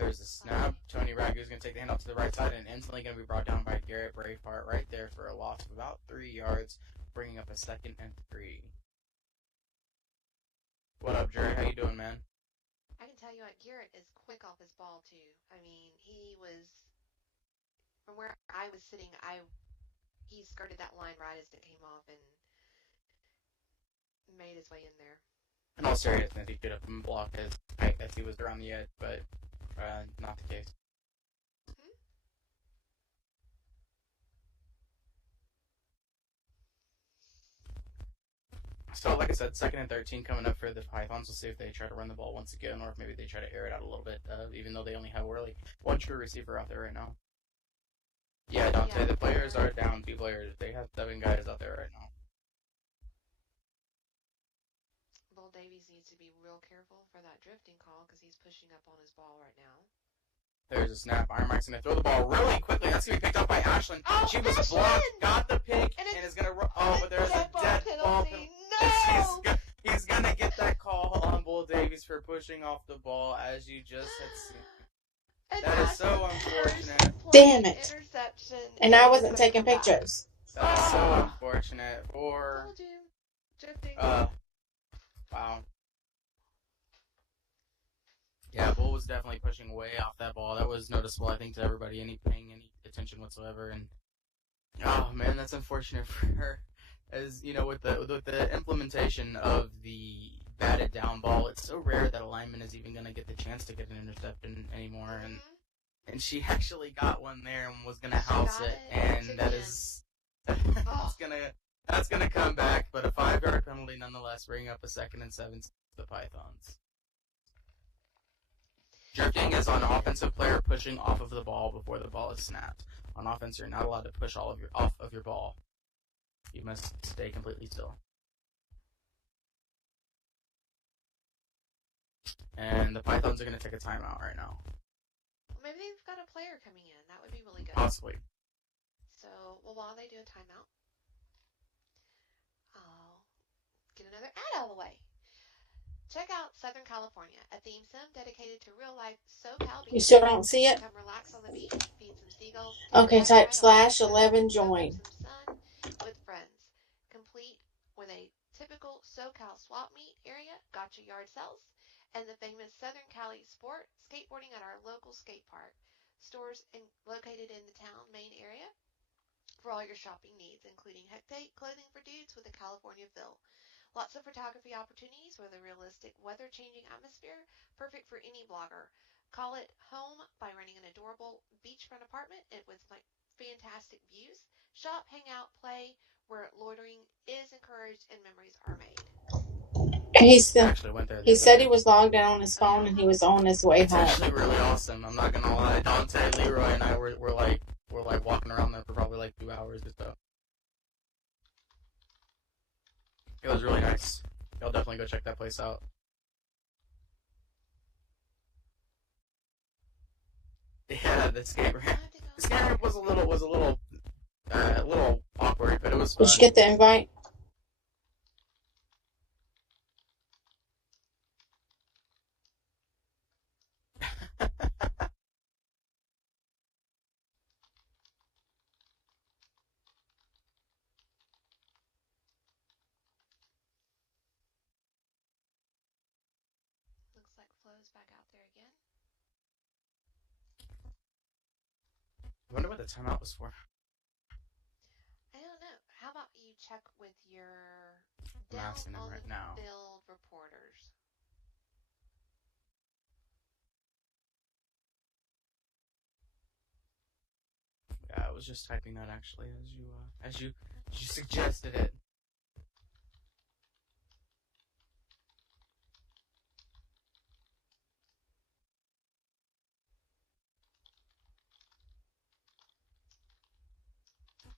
There's a snap. Tony Ragu's going to take the handoff to the right side and instantly going to be brought down by Garrett Braveheart right there for a loss of about 3 yards, bringing up a 2nd and 3. What up, Jerry? How you doing, man? I can tell you what, Garrett is quick off his ball too. I mean, he was from where I was sitting. He skirted that line right as it came off and made his way in there. In all seriousness, he could have been blocked as he was around the edge, but not the case. Mm-hmm. So, like I said, 2nd and 13 coming up for the Pythons. We'll see if they try to run the ball once again, or if maybe they try to air it out a little bit, even though they only have really one true receiver out there right now. Yeah, Dante, the players are down 2 players. They have 7 guys out there right now. Bull Davies needs to be real careful for that drifting call because he's pushing up on his ball right now. There's a snap. Iron Mike's going to throw the ball really quickly. That's going to be picked up by Ashlyn. She was blocked, got the pick, and is going to run. Oh, but there's a dead ball penalty. No! He's going to get that call on Bull Davies for pushing off the ball, as you just had seen. That is so unfortunate. Damn it. Interception. And I wasn't taking pictures. That's so unfortunate for... Told you. Drifting. Wow. Yeah, Bull was definitely pushing way off that ball. That was noticeable, I think, to everybody, paying any attention whatsoever. And oh man, that's unfortunate for her. As you know, with the implementation of the batted down ball, it's so rare that a lineman is even going to get the chance to get an interception anymore. And she actually got one there and was going to house it, and that is that's gonna come back. But a 5-yard penalty nonetheless, bringing up a 2nd and 7 to the Pythons. Drifting is on offensive player pushing off of the ball before the ball is snapped. On offense, you're not allowed to push off of your ball. You must stay completely still. And the Pythons are going to take a timeout right now. Well, maybe they've got a player coming in. That would be really good. Possibly. So, while they do a timeout, I'll get another ad out of the way. Check out Southern California, a theme sim dedicated to real-life SoCal beach. You still don't see it? Come relax on the beach, feed some seagulls. Okay, type /11 join. Some sun with friends. Complete with a typical SoCal swap meet area, gotcha yard sales, and the famous Southern Cali sport, skateboarding at our local skate park. Stores located in the town main area for all your shopping needs, including heck tape, clothing for dudes with a California feel. Lots of photography opportunities with a realistic weather-changing atmosphere, perfect for any blogger. Call it home by renting an adorable beachfront apartment with fantastic views. Shop, hang out, play, where loitering is encouraged and memories are made. He said he was logged in on his phone and he was on his way home. It's actually really awesome. I'm not gonna lie. Dante, Leroy, and I were like walking around there for probably like 2 hours or so. It was really nice. Y'all definitely go check that place out. Yeah, the skate ramp. The skate ramp was a little awkward, but it was fun. Did you get the invite? Back out there again. I wonder what the timeout was for. I don't know. How about you check with your down on right now. Field reporters? Yeah, I was just typing that actually as you suggested it.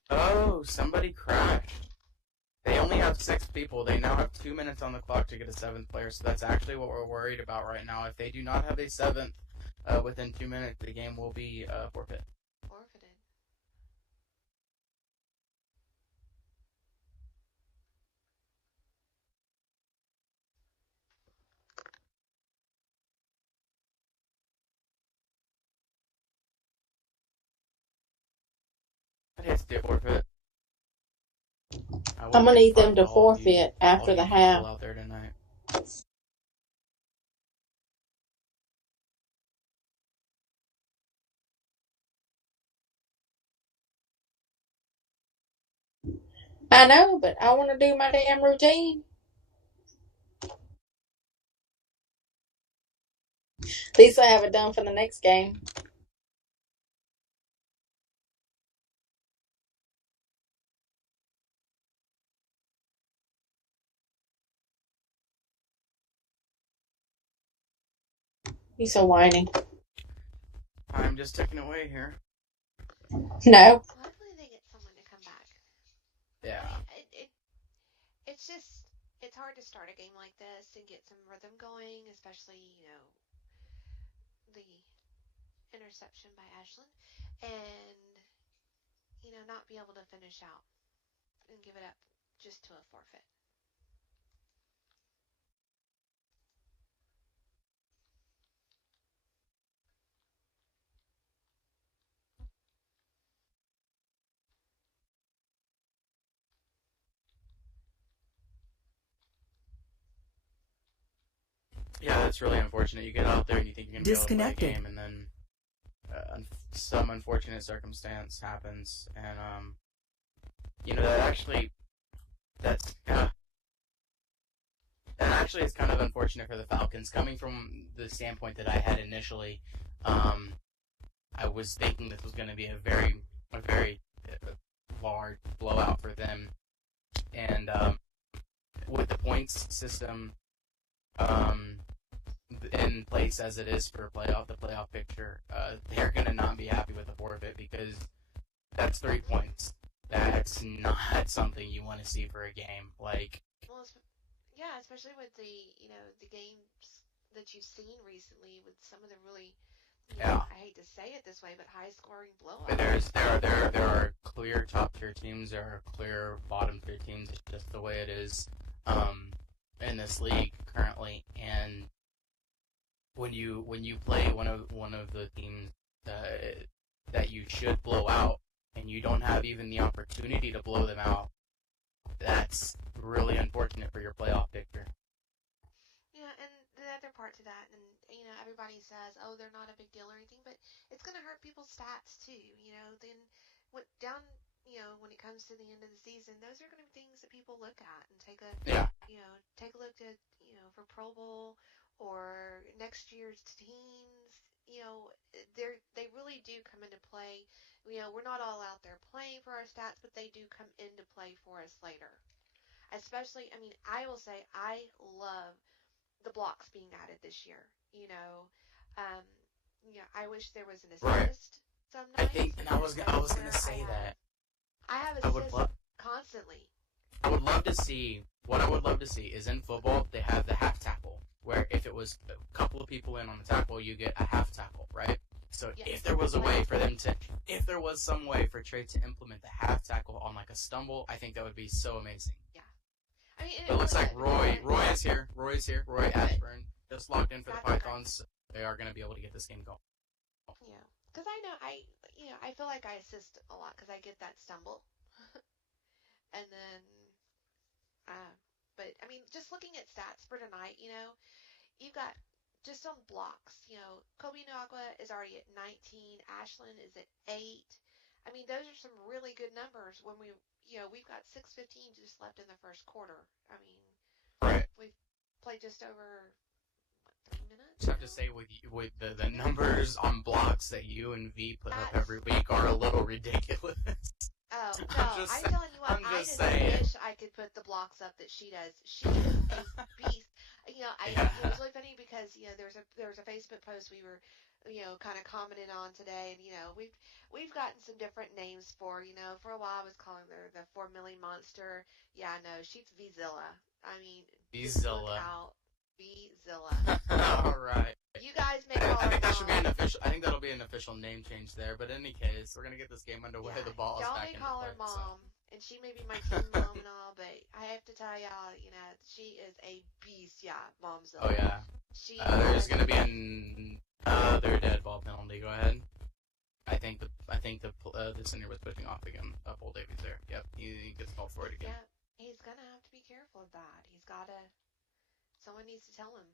Oh, somebody crashed. They only have 6 people. They now have 2 minutes on the clock to get a 7th player, so that's actually what we're worried about right now. If they do not have a 7th within 2 minutes, the game will be forfeit. It's to forfeit. I'm gonna need them to forfeit after the half. Out there tonight. I know, but I want to do my damn routine. At least I have it done for the next game. He's so whiny. I'm just ticking away here. No. Hopefully they get someone to come back. Yeah. It's just, it's hard to start a game like this and get some rhythm going, especially, the interception by Ashlyn, and, not be able to finish out and give it up just to a forfeit. Yeah, that's really unfortunate. You get out there and you think you're going to be able to play a game, and then some unfortunate circumstance happens, and that actually is kind of unfortunate for the Falcons. Coming from the standpoint that I had initially, I was thinking this was going to be a very large blowout for them, and with the points system in place as it is for the playoff picture, they're going to not be happy with the forfeit, because that's 3 points. That's not something you want to see for a game. Yeah, especially with the games that you've seen recently with some of the really, I hate to say it this way, but high-scoring blowouts. There are clear top-tier teams. There are clear bottom-tier teams. It's just the way it is in this league currently. And when you play one of the teams that you should blow out, and you don't have even the opportunity to blow them out, that's really unfortunate for your playoff picture. Yeah, and the other part to that, and everybody says, oh, they're not a big deal or anything, but it's going to hurt people's stats too. Then when it comes to the end of the season, those are going to be things that people look at and take a look at, for Pro Bowl or next year's teams. They really do come into play. We're not all out there playing for our stats, but they do come into play for us later. Especially, I will say I love the blocks being added this year. I wish there was an assist some nights. I think, and I was gonna say that. I have assists constantly. I would love to see. What I would love to see is in football they have the half tackle, where if it was a couple of people in on the tackle, you get a half tackle, right? So if there was some way for Trey to implement the half tackle on like a stumble, I think that would be so amazing. Yeah. It looks like Roy is here. Roy Ashburn just logged in for the Pythons. So they are going to be able to get this game going. Yeah, because I know I feel like I assist a lot because I get that stumble, and then, but just looking at stats for tonight, you've got just on blocks, Kobe Nagwa is already at 19, Ashlyn is at 8. Those are some really good numbers when we've got 6:15 just left in the first quarter. Right. We've played just over 3 minutes. Just have to say with the numbers on blocks that you and V put up every week are a little ridiculous. Oh no! I'm telling you what. I just wish I could put the blocks up that she does. She is a beast. It was really funny because there was a Facebook post we were kind of commented on today, and we've gotten some different names for for a while I was calling her the 4 million monster. Yeah, no, she's V-Zilla. V-Zilla. V-Zilla. All right. You guys may call her I think that mom. should be an official. I think that'll be an official name change there. But in any case, we're gonna get this game underway. Yeah, The ball is y'all back may in call play, her mom, so. and she may be my team mom and all, but I have to tell y'all, she is a beast. Yeah, Momzilla. Oh yeah. There's gonna be another dead ball penalty. Go ahead. the center was pushing off again. Bull Davies there. Yep, he gets called for it again. Yeah, he's gonna have to be careful of that. Someone needs to tell him.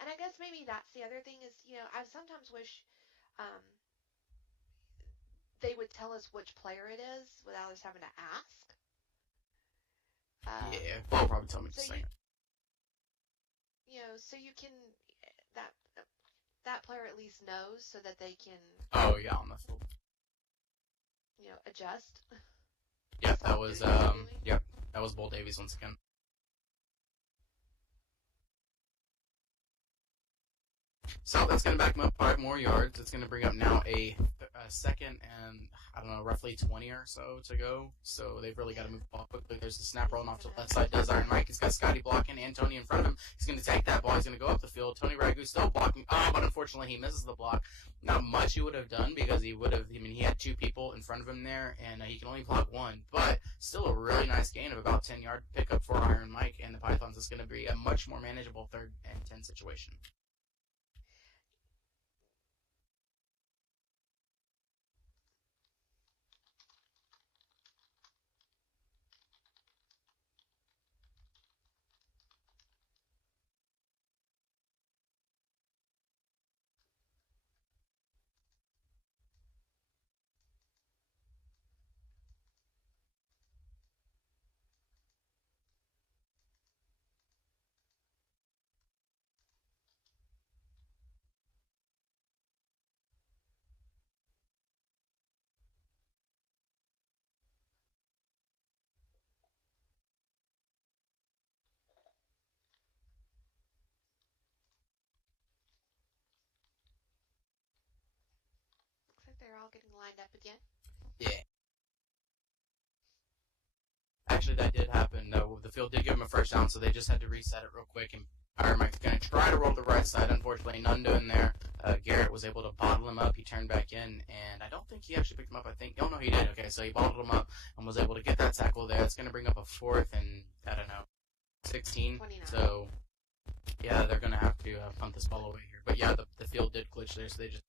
And I guess maybe that's the other thing is, I sometimes wish um, they would tell us which player it is without us having to ask. Yeah, they'll probably tell me in a second. So you can that player at least knows so that they can. Oh yeah, on the field. Adjust. Yeah, that was that was Bull Davies once again. So that's going to back him up 5 more yards. It's going to bring up now a second and, I don't know, roughly 20 or so to go. So they've really got to move the ball quickly. There's the snap rolling off to the left side. Does Iron Mike. He's got Scotty blocking and Tony in front of him. He's going to take that ball. He's going to go up the field. Tony Ragu still blocking. Oh, but unfortunately he misses the block. Not much he would have done because he had 2 people in front of him there, and he can only block 1. But still a really nice gain of about 10-yard pickup for Iron Mike and the Pythons. It's going to be a much more manageable 3rd and 10 situation. They're all getting lined up again. Yeah. Actually, that did happen. The field did give him a first down, so they just had to reset it real quick. And Iron Mike's going to try to roll the right side. Unfortunately, none doing there. Garrett was able to bottle him up. He turned back in, and I don't think he actually picked him up. Oh, no, he did. Okay, so he bottled him up and was able to get that tackle there. It's going to bring up a 4th and, 16. 29. So, yeah, they're going to have to punt this ball away here. But, yeah, the field did glitch there, so they just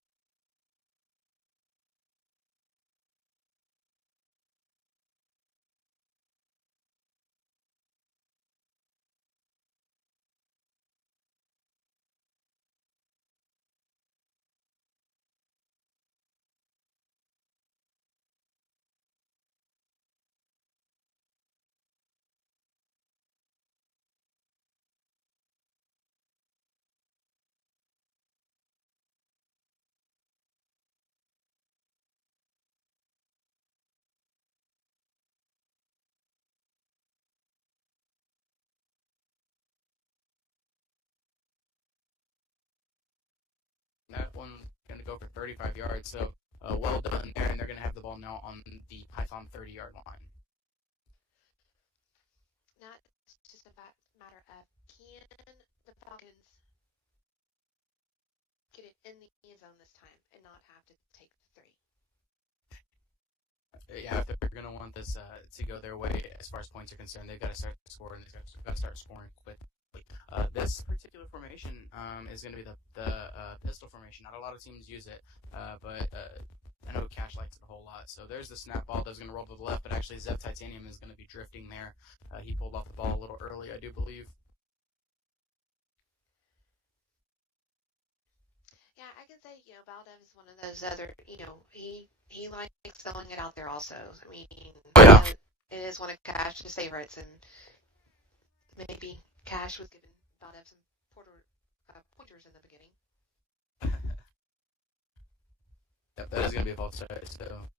that one's going to go for 35 yards, so well done there, and they're going to have the ball now on the Python 30-yard line. Now it's just a matter of can the Falcons get it in the end zone this time and not have to take the 3. Yeah, if they're going to want this to go their way as far as points are concerned, they've got to start scoring. They've got to start scoring quickly. This particular formation is going to be the pistol formation. Not a lot of teams use it, but I know Cash likes it a whole lot. So there's the snap ball that's going to roll to the left, but actually Zev Titanium is going to be drifting there. He pulled off the ball a little early, I do believe. Yeah, I can say, Baldev is one of those other, he likes throwing it out there also. I mean, it is one of Cash's favorites, and maybe Cash was giving Baldev some pointers in the beginning. Yep, that is going to be a false start, so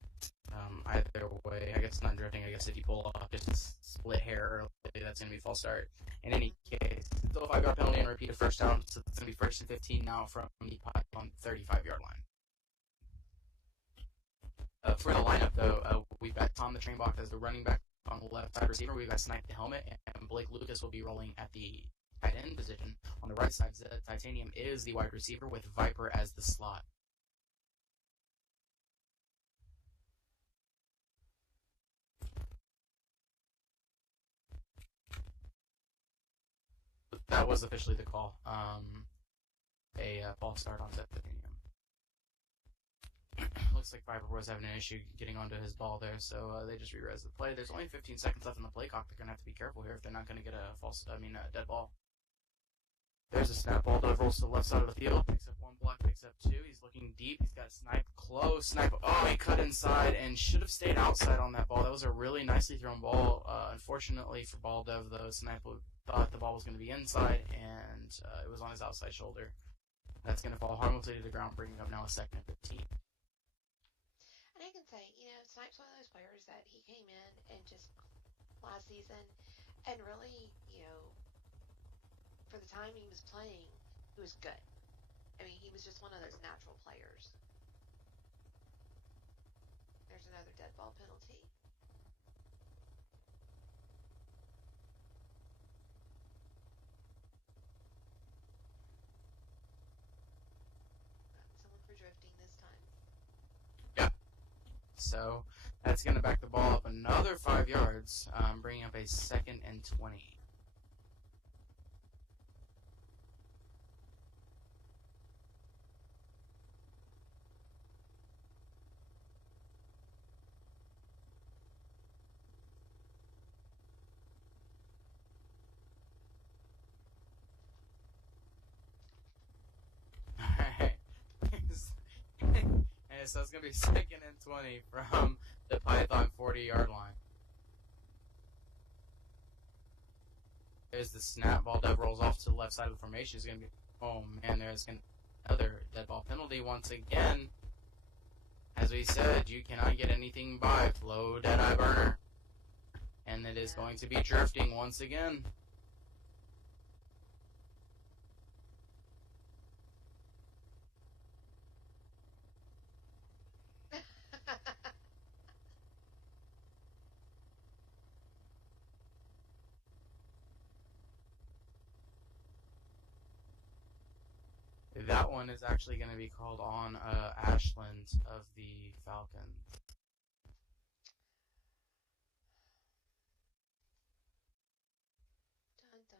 either way, I guess not drifting. I guess if you pull off just a split hair early, that's going to be a false start. In any case, still a 5-yard penalty and repeat a first down, so it's going to be 1st and 15 now from the Python 35-yard line. For the lineup, though, we've got Tom the Trainbach as the running back on the left side receiver. We've got Snipe the helmet, and Blake Lucas will be rolling at the tight end position. On the right side, Titanium is the wide receiver with Viper as the slot. That was officially the call. A false start on Titanium. looks like Viper was having an issue getting onto his ball there, so they just re-res the play. There's only 15 seconds left on the play clock. They're gonna have to be careful here if they're not gonna get a dead ball. There's a snap ball that rolls to the left side of the field. Picks up one block, picks up two. He's looking deep. He's got a snipe close. Snipe. Oh, he cut inside and should have stayed outside on that ball. That was a really nicely thrown ball. Unfortunately for Ball Dev, though, Snipe thought the ball was going to be inside, and it was on his outside shoulder. That's going to fall harmlessly to the ground, bringing up now a 2nd and 15. And I can say, Snipe's one of those players that he came in and just last season and really, for the time he was playing, he was good. I mean, he was just one of those natural players. There's another dead ball penalty. Someone for drifting this time. Yeah. So that's going to back the ball up another 5 yards, bringing up a 2nd and 20. So it's going to be 2nd and 20 from the Python 40-yard line. There's the snap. Ball Dev rolls off to the left side of the formation. It's going to be, oh man, there's going to be another dead ball penalty once again. As we said, you cannot get anything by flow Deadeye Burner. And it is going to be drifting once again. That one is actually going to be called on Ashland of the Falcons. Dun, dun,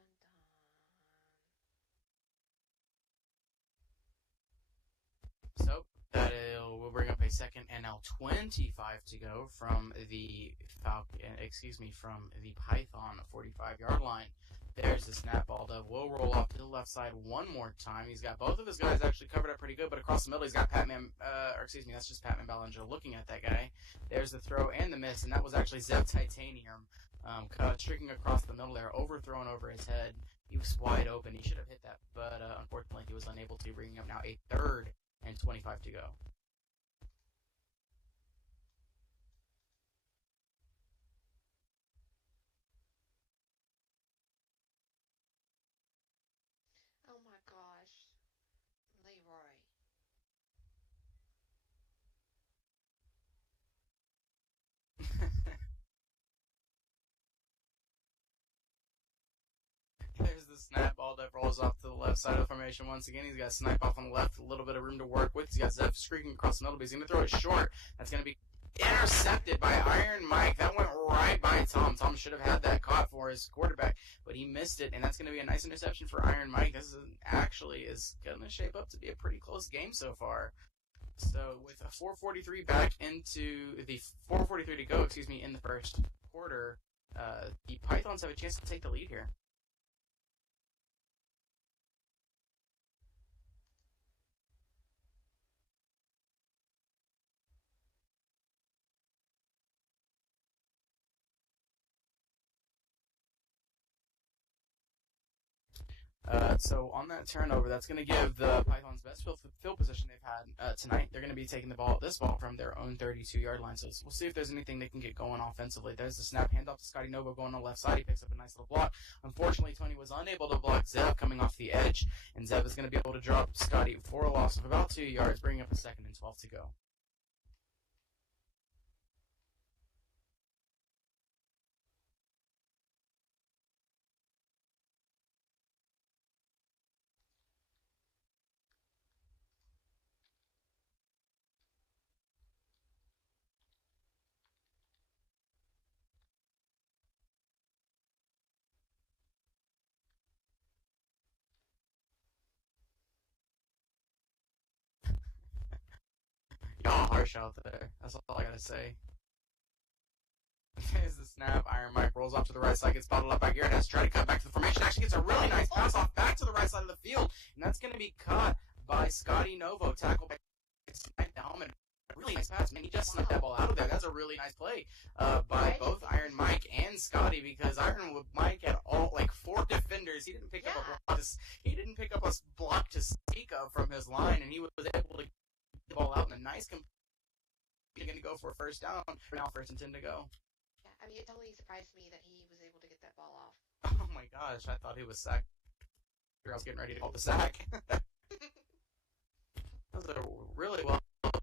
dun. So that will bring up a 2nd and now 25 to go from the from the Python 45-yard line. There's the snap. Ball Dev will roll off to the left side one more time. He's got both of his guys actually covered up pretty good, but across the middle he's got that's just Patman Ballinger looking at that guy. There's the throw and the miss, and that was actually Zev Titanium streaking across the middle there, overthrown over his head. He was wide open. He should have hit that, but unfortunately he was unable to, bringing up now a 3rd and 25 to go. Oh my gosh. Leroy. There's the snap. Ball Dev rolls off to the left side of the formation once again. He's got a snipe off on the left, a little bit of room to work with. He's got Zev streaking across the middle, but he's going to throw it short. That's going to be intercepted by Iron Mike. That went right by Tom. Tom should have had that caught for his quarterback, but he missed it, and that's going to be a nice interception for Iron Mike. This is going to shape up to be a pretty close game so far. So with a 4:43 back into the 4:43 to go, in the first quarter, the Pythons have a chance to take the lead here. So on that turnover, that's going to give the Pythons best field position they've had tonight. They're going to be taking this ball from their own 32-yard line. So we'll see if there's anything they can get going offensively. There's the snap, handoff to Scotty Novo going on the left side. He picks up a nice little block. Unfortunately, Tony was unable to block Zev coming off the edge, and Zev is going to be able to drop Scotty for a loss of about 2 yards, bringing up a 2nd and 12 to go. harsh out there. That's all I gotta say. Is the snap. Iron Mike rolls off to the right side, gets bottled up by Garrett, has to try to cut back to the formation. Actually gets a really nice pass off back to the right side of the field, and that's going to be caught by Scotty Novo. Tackled by Snipe the helmet. Really nice pass, man. He just snuck that ball out of there. That's a really nice play by both Iron Mike and Scotty, because Iron Mike had all like 4 defenders. He didn't pick up a block to speak of from his line, and he was able to get the ball out in a nice. You're going to go for a first down. Now 1st and 10 to go. Yeah, I mean, it totally surprised me that he was able to get that ball off. Oh my gosh, I thought he was sacked. I was getting ready to call the sack. That was a really well done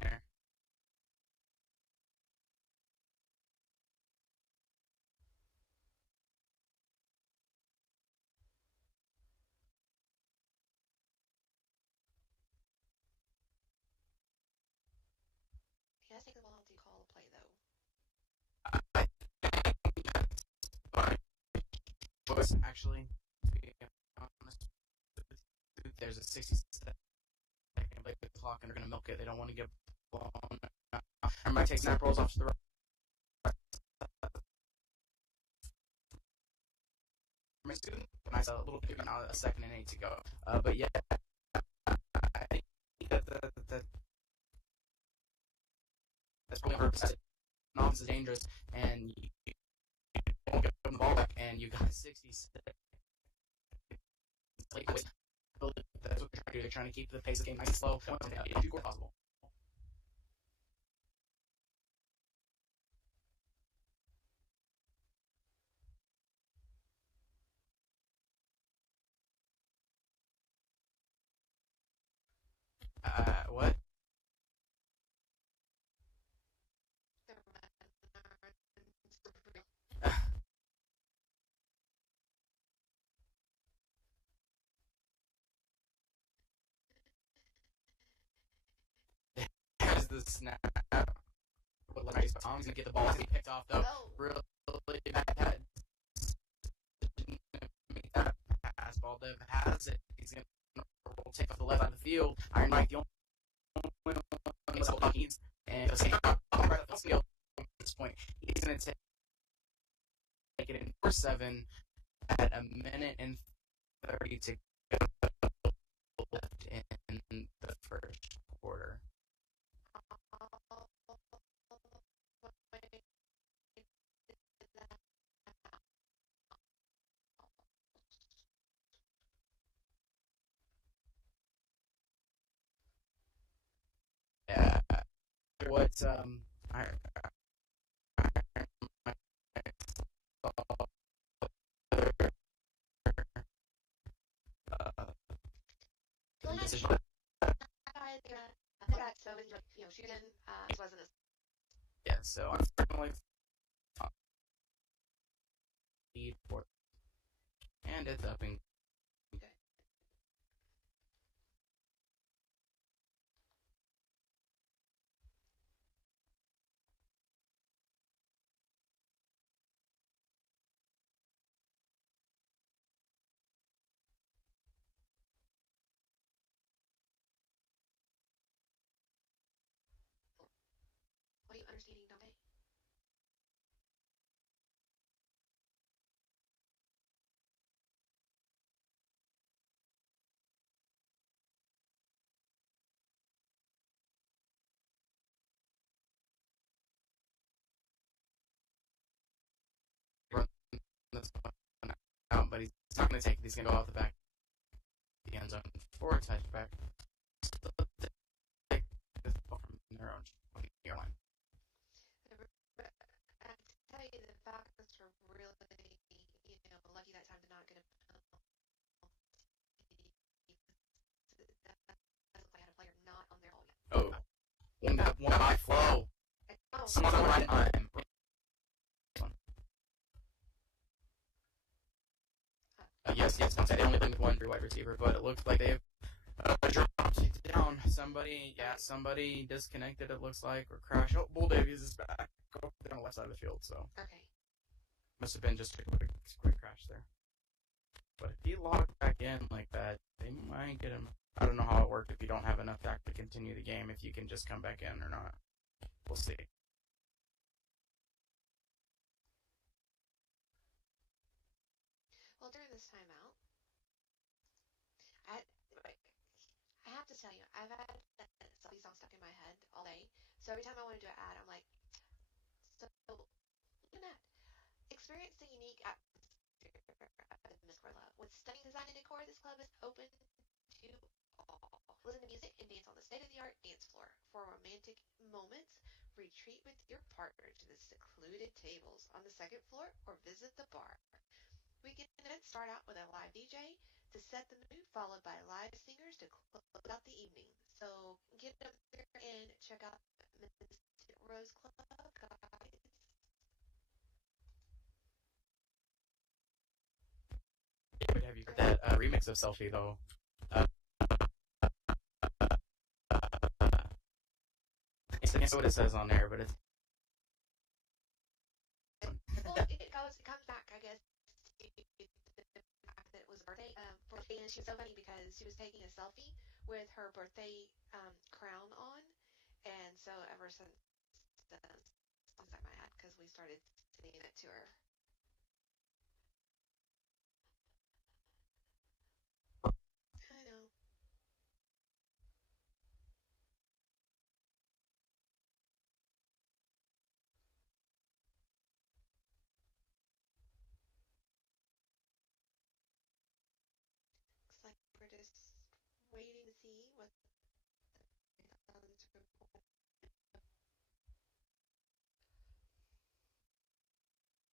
there. He does take the ball to call a play, though. Actually, to be honest, there's a 60-second play clock, and they're going to milk it. They don't want to get blown out. I might take snap, rolls off to the right. Nice, a little bit now, a 2nd and 8 to go. But yeah, I think that's probably 100%. Offense is dangerous, and you won't get the ball back, and you got 60 seconds. That's what they're trying to do. They're trying to keep the pace of the game nice and slow. As few possible. What? There's the snap. Nice. Tom's gonna get the ball. He picked off though. Really bad. Make that pass. Ball Dev has it. He's gonna take off the left side of the field. Iron Mike, the only one he needs, and at this point, he's gonna take it in 4-7 at 1:30 to go left in the 1st quarter. Yeah. What decision. Yeah, so unfortunately, and it's up in. What are you understanding, Dante? Out, but he's not going to take it. He's going to go off the back the end zone for a touchback. So take this ball from their own line. I tell you, the Falcons were really, lucky that time to not get a penalty. That looked like I had a player not on their ball yet. Oh, one by flow. Someone's on the right time. Yes, they only went with one free wide receiver, but it looks like they've dropped down. Somebody disconnected, it looks like, or crashed. Oh, Bull Davies is back over there on the left side of the field, so. Okay. Must have been just a quick crash there. But if he logged back in like that, they might get him I don't know how it worked if you don't have enough to actually continue the game, if you can just come back in or not. We'll see. Well, during this timeout, I have to tell you, I've had that selfie song stuck in my head all day. So every time I want to do an ad, I'm like, so look at that. Experience the unique atmosphere of Miss Corla. With stunning design and decor, this club is open to all. Listen to music and dance on the state-of-the-art dance floor. For romantic moments, retreat with your partner to the secluded tables on the second floor or visit the bar. Weekend events start out with a live DJ to set the mood, followed by live singers to close out the evening. So get up there and check out Mystic Rose Club, guys. Have you heard that remix of Selfie, though? I guess what it says on there, but it's... Well, it comes back, I guess, to the fact that it was birthday. And she was so funny because she was taking a selfie with her birthday crown on, and so ever since then, it's stuck in my head because we started singing it to her. I know. Looks like we're just waiting to see what the Falcons report.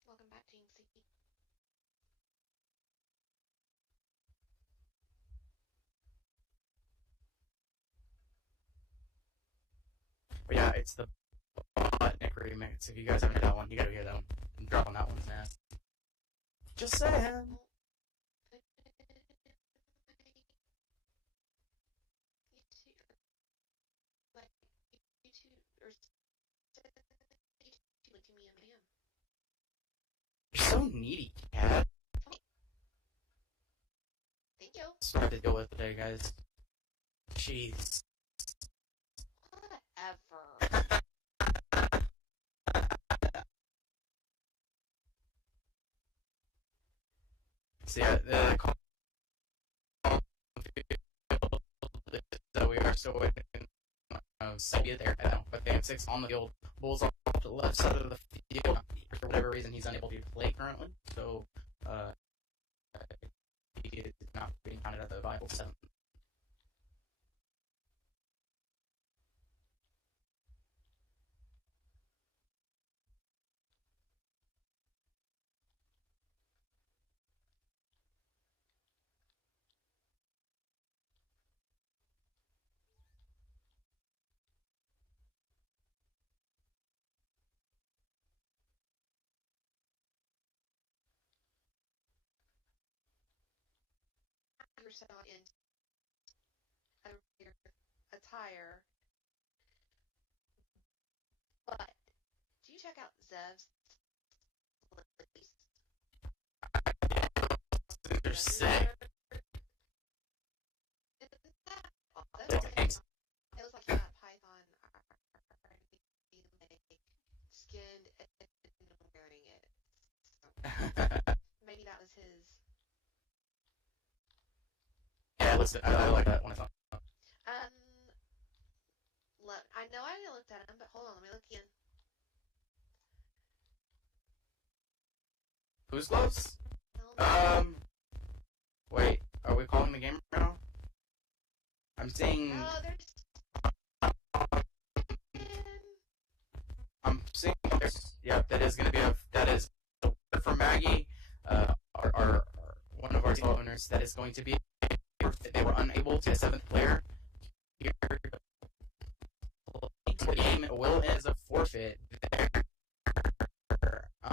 Welcome back, Jinxie. But yeah, it's the Botnik remix. If you guys haven't heard that one, you gotta hear that one. I'm dropping that one's ass. Just saying. You're so needy, cat. Thank you. Sorry to deal with today, guys. Jeez. Whatever. So yeah, the call that we are still waiting Sepia there now, but they have 6 on the field. Bulls off the left side of the field. For whatever reason, he's unable to play currently, so he is not being counted as a viable 7. Percent in attire, but do you check out Zev's They're sick. It was like that python like skinned and wearing it. So maybe that was his. Yeah, listen, I like that when it's on. I know I looked at him, but hold on, let me look again. Who's gloves? Wait, are we calling the game right now? I'm seeing. Oh, there's. I'm seeing. Yeah, that is gonna be that is from Maggie, our one of our team owners. That is going to be. They were unable to 7th player. Here, the game will end as a forfeit